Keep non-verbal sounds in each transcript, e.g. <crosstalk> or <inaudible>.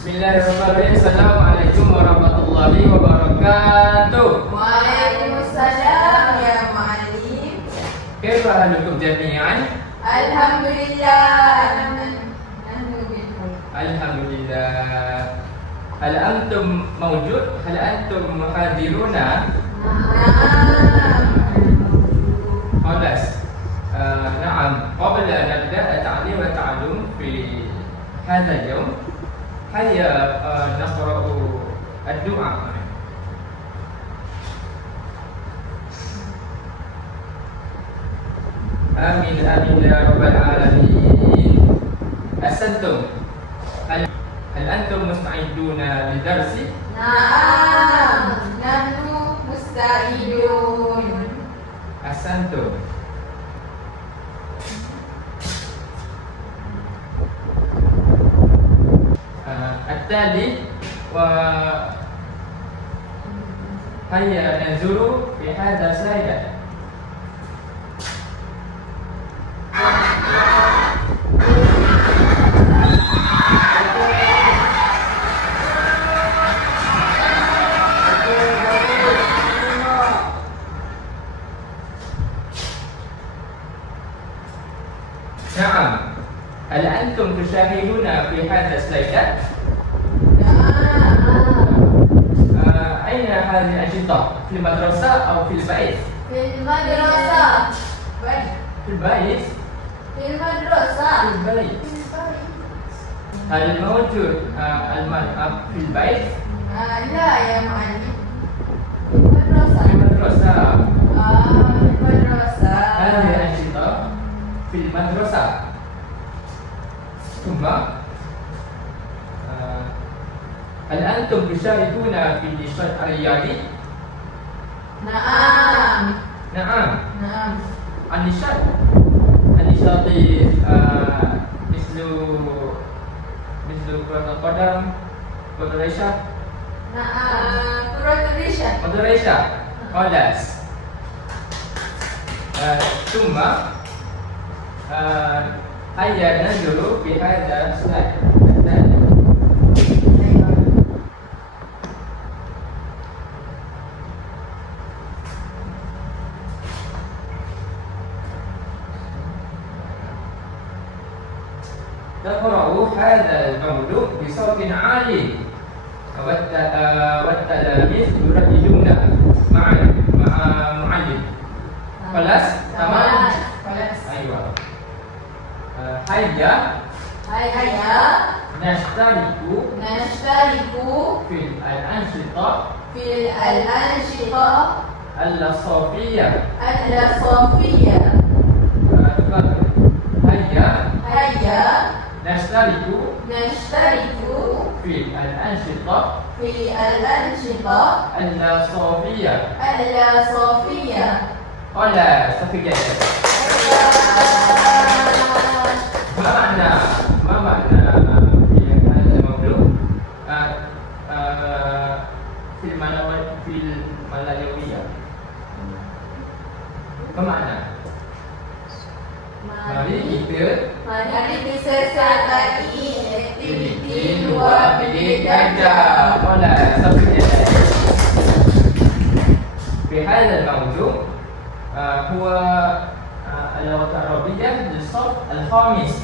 Bismillahirrahmanirrahim. Assalamualaikum warahmatullahi wabarakatuh. Waalaikumsalam ya Muallim. كيف حالكم جميعا؟ Alhamdulillah. Nahnu bilkhayr. الحمد لله. هل أنتم موجود؟ هل أنتم حاضرون؟ Naam. خلاص. آه نعم. قبل أن نبدأ التعليم والتعلم في هذا اليوم hayya uh, nasra'u addu'a. Amin amin ya rabbal alamin. Asantum? Hal, hal antum musta'iduna li darsi? Naam, nahnu musta'idun. Asantum? التالي هيا ننظر في هذا السلايد نعم هل أنتم تشاهدون في هذا السلايد؟ آه، أين هذه الأنشطة؟ في المدرسة أو في البيت؟ Fil madrasah. Baik. في البيت؟ Fil madrasah. في البيت Fil baik. هل موجود آه، المرأة في البيت؟ Ah, la ya Muallim. Fil madrasah. في المدرسة Ah, fil madrasah. هذه الأنشطة في المدرسة ثم آه، هل أنتم تشاركون في النشاط الرياضي؟ Naam. نعم Naam. النشاط النشاط آه، مثل مثل كرة القدم كرة الريشة Naam. Quran Risha. كرة الريشة خلاص آه، ثم آه، هيا ننظر في هذا السلايد fil al-anshita الصوفية al-safiyya. خلاص تفكر ما معنى ما معنى في هذا الموضوع آه، آه، في الملاوي في الملايوية ما معنى mari kita Mari kita sertai gajah. خلاص تفكر في هذا الموضوع هو اللغة العربية للصف الخامس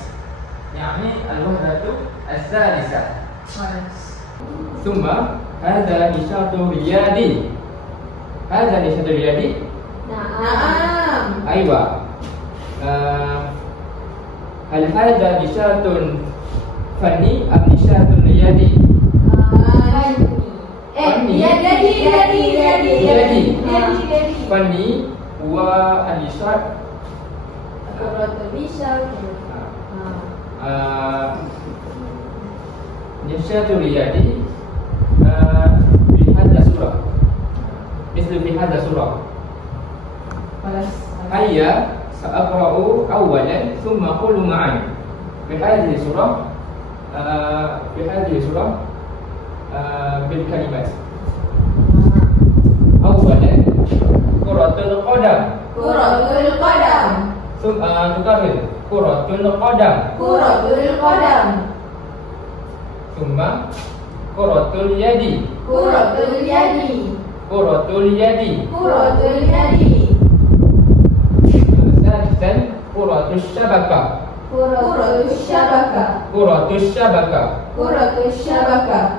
يعني الوحدة الثالثة ثم هذا نشاط رياضي هذا نشاط رياضي Naam. أيوة هل هذا نشاط Fani Abi Syahrul Yadi. Ah, eh, Fani. Yadi, Yadi, Yadi, Yadi, Fani Wa Anisat. Kurat Abi Syahrul. Abi Syahrul Yadi. Bihad Surah. Mislim Bihad Surah. Ayah Sa'akra'u awalan Thumma ma'an Bihadi Surah السورة هيا سأقرأ أولا ثم قولوا معي في هذه السورة آه، في هذه السورة آه، بالكلمات أولا كرة القدم Quratul Qadam. ثم آه، تكرر كرة القدم Quratul Qadam. ثم كرة اليد كرة اليد كرة اليد كرة اليد ثالثا كرة الشبكة كرة الشبكة كرة الشبكة كرة الشبكة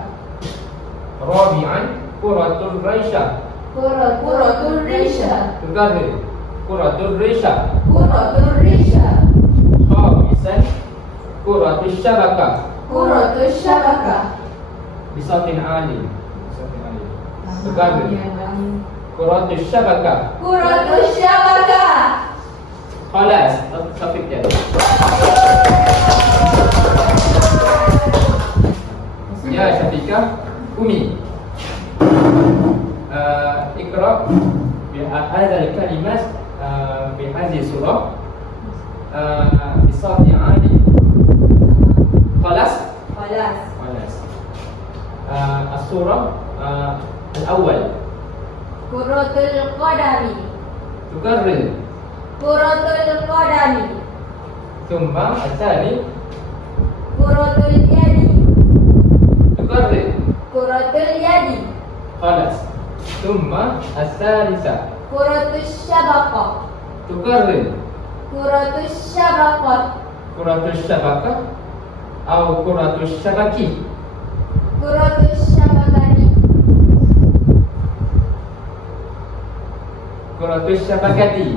رابعا كرة الريشة كرة كرة الريشة تكرر كرة الريشة كرة الريشة خامسا كرة الشبكة كرة الشبكة بصوت عالي بصوت عالي تكرر كرة الشبكة كرة الشبكة خلاص صفق كده يا شفيقة قومي. آه اقرأ بهذا الكلمات ثم الثاني كرة اليد تكرر كرة اليد خلاص ثم الثالثة كرة الشبكة تكرر كرة الشبكة كرة الشبكة أو كرة الشبكة كرة الشبكة كرة الشبكة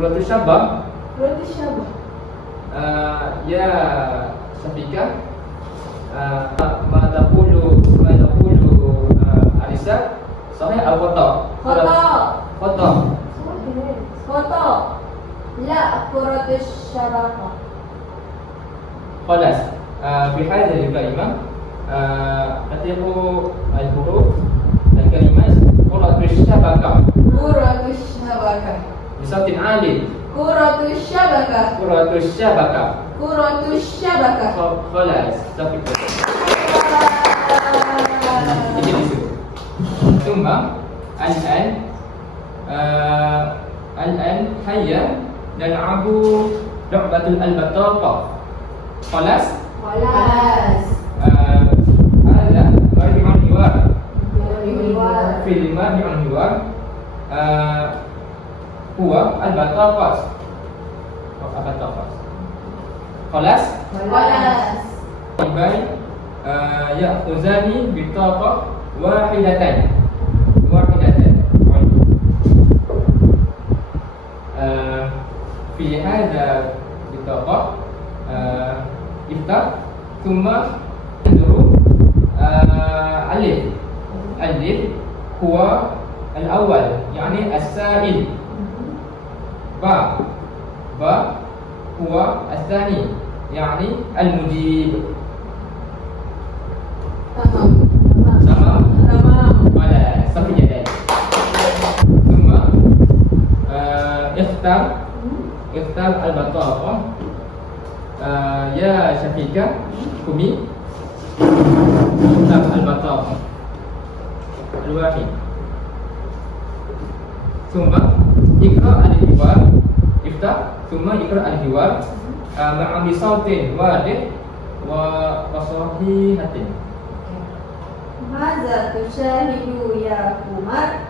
كرة الشبكة كرة الشبكة آه، يا شفيقة آه، ما تقول ما تقول آه، أليسا صحيح أو خطأ؟ خطأ خطأ خطأ لا كرة الشبكة خلاص آه، في هذه الكلمة آه، أتيقوا الحروف بصوت عالي كرة الشبكة كرة الشبكة كرة الشبكة خ- خلاص شفيقة <laughs> اجلسوا ثم الآن آه الآن هيا نلعب لعبة البطاقة خلاص خلاص آه هذا مرجع الحوار في المرجع الحوار huwa ah? al-batafas. Apa batafas? Khalas? Khalas. Ibai uh, ya uzani bitafa wahidatan. Wahidatan. Uh, fi hadha bitafa uh, iftar thumma tadru alif alif huwa الأول يعني السائل باء باء هو الثاني يعني المجيب. تمام؟ تمام sapi jadi. ثم آه، اختر اختر البطاقة. آه، يا شفيقة قومي اختر البطاقة الواحد. ثم Ikra al-hiwar, ifta Tuma ikra al-hiwar. Mhm. Ah, ma'am sawtin wadih Wa wasohi hatin Maza tushahidu ya Umar?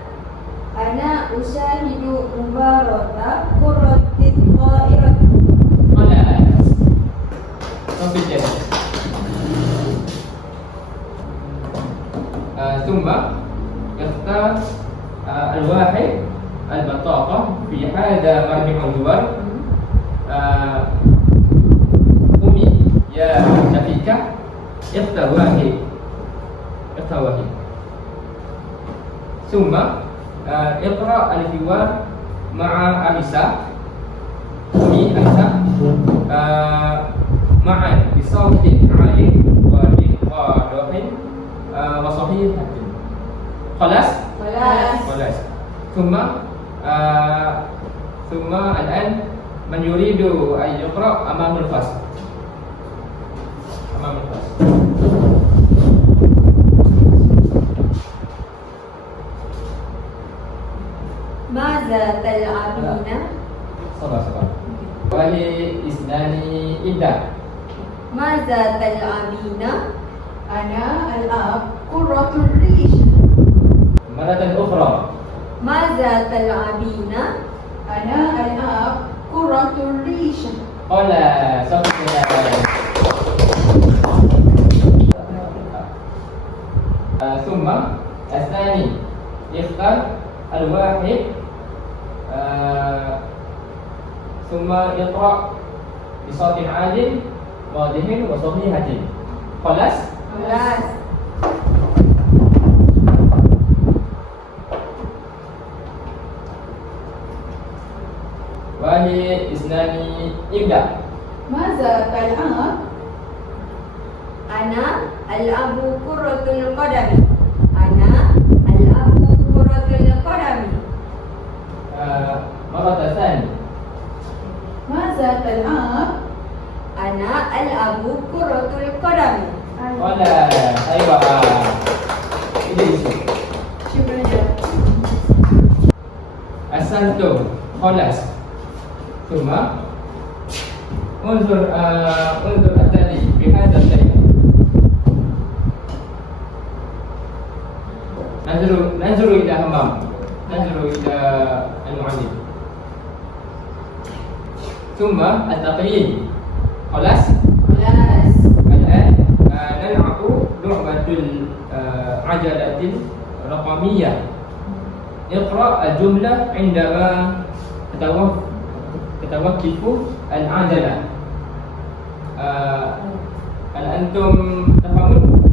Ana usahidu Mubarata Kurotit Qairat Mana Sampai jenis ah, Sumba Yata ah, Al-Wahid البطاقة في هذا مرجع الدول قومي يا شفيكة اختواهي اختواهي ثم آه، اقرأ الحوار مع أميسة قومي أميسة yuridu ay yuqra amamul fas. Amamul fas. Maza tal'abuna? Sabar, sabar. Wali isnani idda. Maza tal'abina? Ana al'ab kurratul rish. Maratan ukhra. Maza tal'abina? Ana al'ab كرة الريش. قال صفحة آه، ثم الثاني يختار الواحد. آه، ثم يقرأ بصوت عال واضح وصحيحة خلاص؟ خلاص. ابدأ ماذا تلعب؟ أنا ألعب كرة القدم أنا ألعب كرة القدم آه، مرة ثانية ماذا تلعب؟ أنا ألعب كرة القدم قال أيوة إدريس شكرا جزيلا أحسنتم خلاص ثم انظر آه انظر التالي بهذا الشيء ننظر ننظر إلى أمام ننظر إلى المعلم ثم التقييم خلاص خلاص الآن آه، نلعب لعبة العجلة الرقمية اقرأ الجملة عندما تتوقف تتوقف Ah, uh, kalau antum terbangun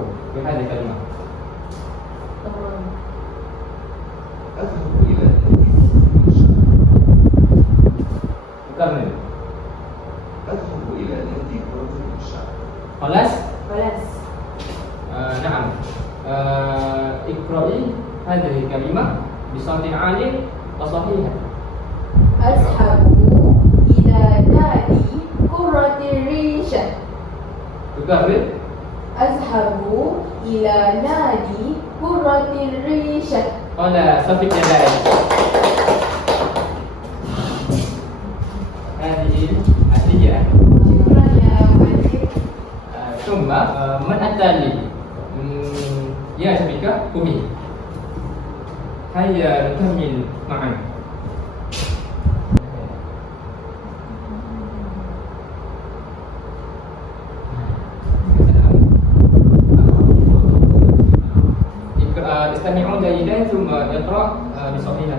اقرأوا بهذه الكلمة. أذهب إلى كرر أذهب إلى نادي كرة الشعب خلاص؟ خلاص. آه نعم. آه اقرأي هذه الكلمة بصوت عالي وصحيح. أذهب إلى نادي كرة الريش تكرر أذهب إلى نادي كرة الريش قال صف الجلال هذه الأسئلة شكرا يا معلم آه ثم آه من التالي مم، يا شبكة قومي هيا نكمل معا جيدا ثم اقرأ آه، بصوتنا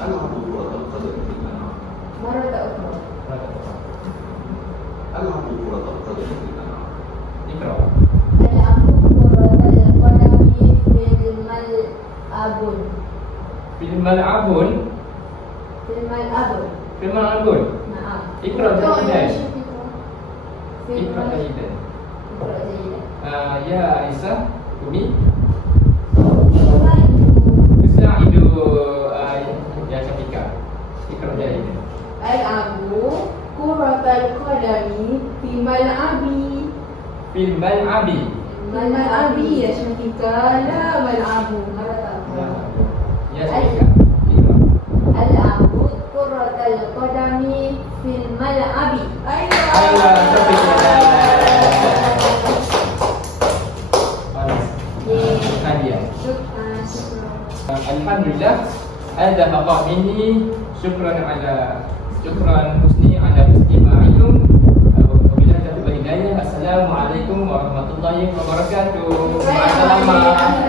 ألعب كرة القدم في الملعب مرة أخرى ألعب كرة القدم في الملعب اقرأ ألعب كرة القدم في الملعب في الملعب في الملعب في الملعب نعم اقرأ جيدا في اقرأ الملعب جيدا اقرأ جيدا آه، يا عيسى قومي ya Syafika Syafika Rajai Al-Abu Kuratal Qadami Timbal Abi. Timbal Abi. Timbal Abi ya Syafika La Mal Abu. Ya Syafika ada apa ini syukran ada syukran husni ada husni ma'ayum Wabillahi taufiq wal hidayah Assalamualaikum warahmatullahi wabarakatuh Assalamualaikum.